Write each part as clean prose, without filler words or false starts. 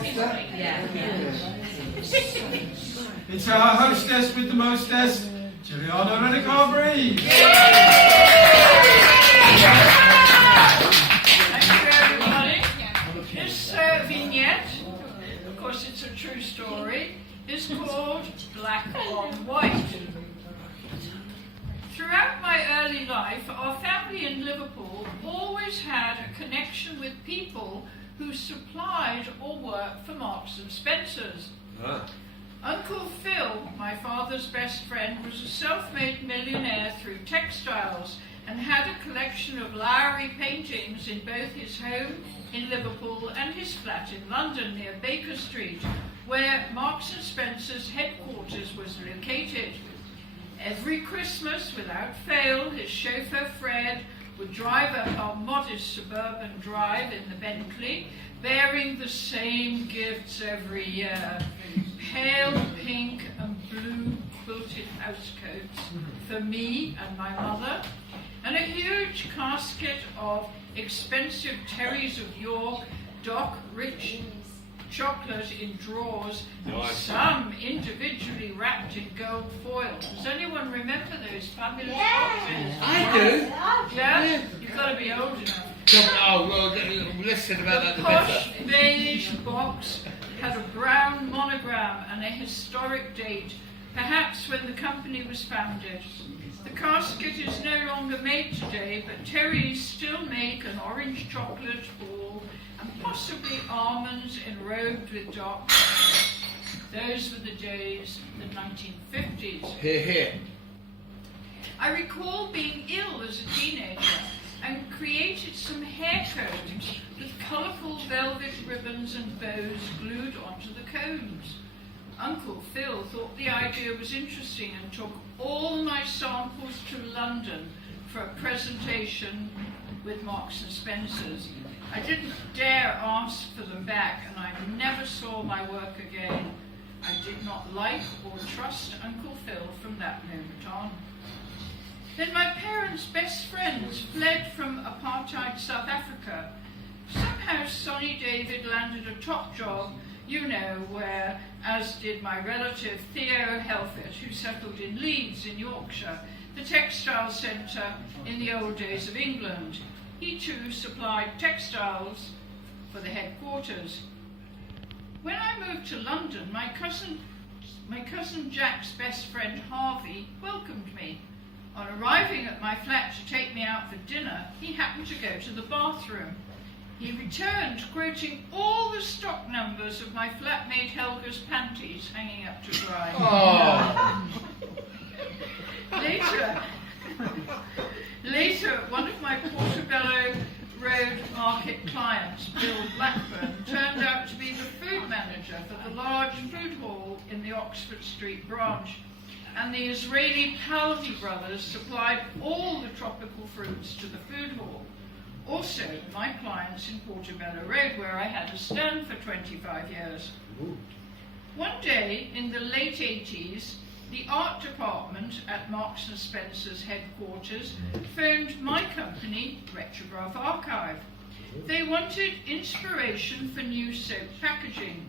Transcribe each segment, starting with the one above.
sister. Yeah. It's our hostess with the mostess, Jilliana Ranicar-Breese. Thank you, everybody. This vignette, of course it's a true story, is called Black on White. Throughout my early life, our family in Liverpool always had a connection with people who supplied or worked for Marks and Spencer's. Uncle Phil, my father's best friend, was a self-made millionaire through textiles and had a collection of Lowry paintings in both his home in Liverpool and his flat in London near Baker Street, where Marks and Spencer's headquarters was located. Every Christmas, without fail, his chauffeur Fred would drive up our modest suburban drive in the Bentley, bearing the same gifts every year: pale pink and blue quilted housecoats for me and my mother, and a huge casket of expensive Terrys of York, Doc Rich chocolate in drawers, some individually wrapped in gold foil. Does anyone remember those fabulous boxes? I do. Yeah? You've got to be old enough. Oh, well, listen about that. The posh beige box had a brown monogram and a historic date, perhaps when the company was founded. The casket is no longer made today, but Terrys still make an orange chocolate ball and possibly almonds enrobed with dots. Those were the days, the 1950s. Hear, hear. I recall being ill as a teenager and created some hair combs with colourful velvet ribbons and bows glued onto the combs. Uncle Phil thought the idea was interesting and took all my samples to London for a presentation with Marks and Spencer's. I didn't dare ask for them back, and I never saw my work again. I did not like or trust Uncle Phil from that moment on. Then my parents' best friends fled from apartheid South Africa. Somehow Sonny David landed a top job, you know where, as did my relative Theo Helfet, who settled in Leeds in Yorkshire, the textile centre in the old days of England. He too supplied textiles for the headquarters. When I moved to London, my cousin Jack's best friend Harvey welcomed me. On arriving at my flat to take me out for dinner, he happened to go to the bathroom. He returned quoting all the stock numbers of my flatmate Helga's panties hanging up to dry. Later, one of my Portobello Road market clients, Bill Blackburn, turned out to be the food manager for the large food hall in the Oxford Street branch, and the Israeli Palvi brothers supplied all the tropical fruits to the food hall. Also, my clients in Portobello Road, where I had a stand for 25 years. One day, in the late 80s, the art department at Marks and Spencer's headquarters phoned my company, Retrograph Archive. They wanted inspiration for new soap packaging.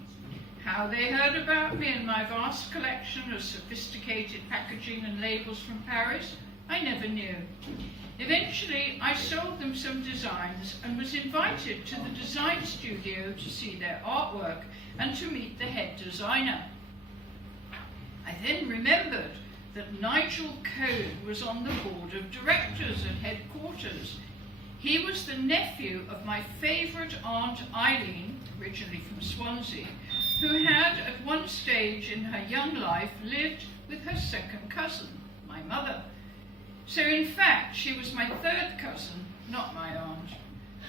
How they heard about me and my vast collection of sophisticated packaging and labels from Paris, I never knew. Eventually, I sold them some designs and was invited to the design studio to see their artwork and to meet the head designer. I then remembered that Nigel Code was on the board of directors at headquarters. He was the nephew of my favourite aunt Eileen, originally from Swansea, who had at one stage in her young life lived with her second cousin, my mother. So in fact, she was my third cousin, not my aunt.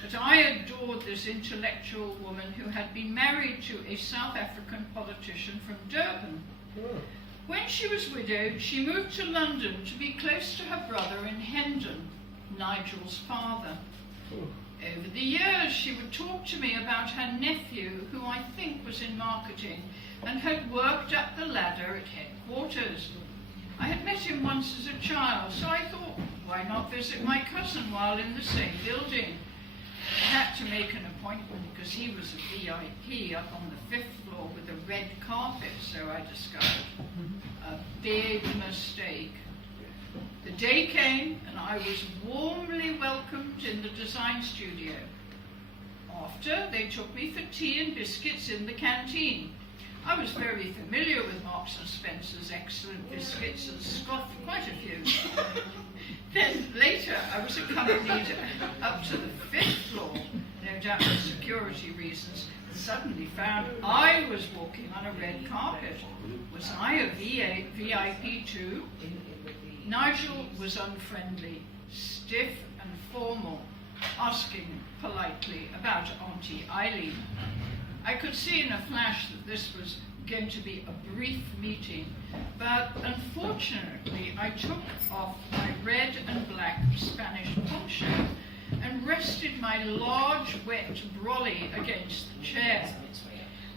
But I adored this intellectual woman who had been married to a South African politician from Durban. When she was widowed, she moved to London to be close to her brother in Hendon, Nigel's father. Over the years, she would talk to me about her nephew, who I think was in marketing, and had worked up the ladder at headquarters. I had met him once as a child, so I thought, why not visit my cousin while in the same building? had to make an appointment because he was a VIP up on the 5th floor with a red carpet, so I discovered. A big mistake. The day came and I was warmly welcomed in the design studio. After, they took me for tea and biscuits in the canteen. I was very familiar with Marks and Spencer's excellent biscuits and scoffed quite a few. Then later I was accompanied up to the 5th floor, no doubt for security reasons, and suddenly found I was walking on a red carpet. Was I a VIP too? Nigel was unfriendly, stiff and formal, asking politely about Auntie Eileen. I could see in a flash that this was going to be a brief meeting, but unfortunately I took off my red and black Spanish poncho and rested my large wet brolly against the chair.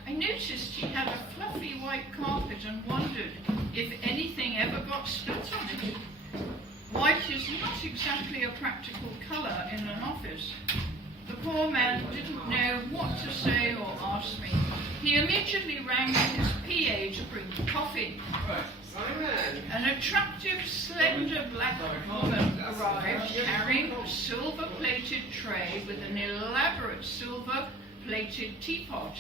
I noticed he had a fluffy white carpet and wondered if anything ever got spilt on it. White is not exactly a practical colour in an office. The poor man didn't know what to say or ask me. He immediately rang his PA to bring coffee. An attractive, slender black woman arrived carrying a silver-plated tray with an elaborate silver-plated teapot,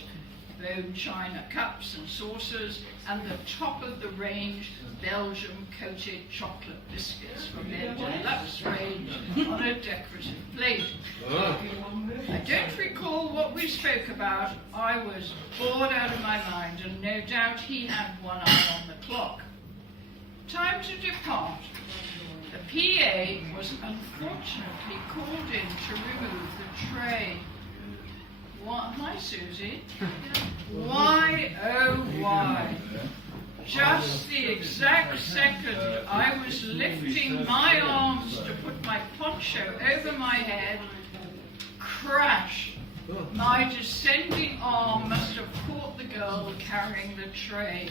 bone china cups and saucers, and the top-of-the-range Belgium-coated chocolate biscuits from their deluxe range on a decorative plate. I don't recall what we spoke about. I was bored out of my mind, and no doubt he had one eye on the clock. Time to depart. The PA was unfortunately called in to remove the tray. What? Hi, Susie. Why, oh why? Just the exact second I was lifting my arms to put my poncho over my head, crash! My descending arm must have caught the girl carrying the tray.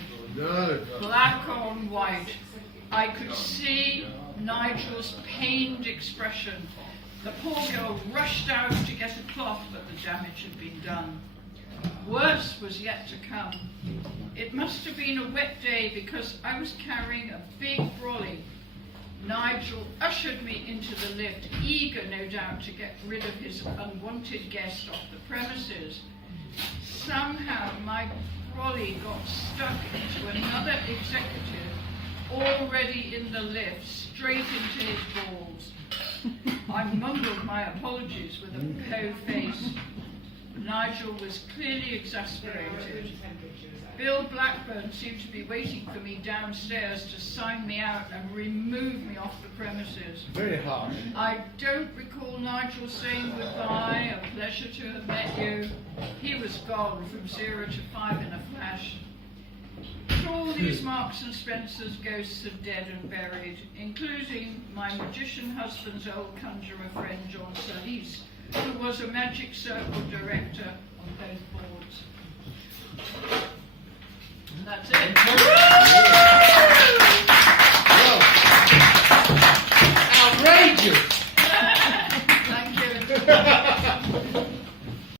Black on white. I could see Nigel's pained expression. The poor girl rushed out to get a cloth, but the damage had been done. Worse was yet to come. It must have been a wet day because I was carrying a big brolly. Nigel ushered me into the lift, eager no doubt to get rid of his unwanted guest off the premises. Somehow my brolly got stuck into another executive already in the lift, straight into his balls. I mumbled my apologies with a po face. Nigel was clearly exasperated. Bill Blackburn seemed to be waiting for me downstairs to sign me out and remove me off the premises. Very harsh. I don't recall Nigel saying goodbye, a pleasure to have met you. He was gone from 0 to 5 in a flash. But all these Marks and Spencer's ghosts are dead and buried, including my magician husband's old conjurer friend John Solis, who was a Magic Circle director on both boards. And that's it.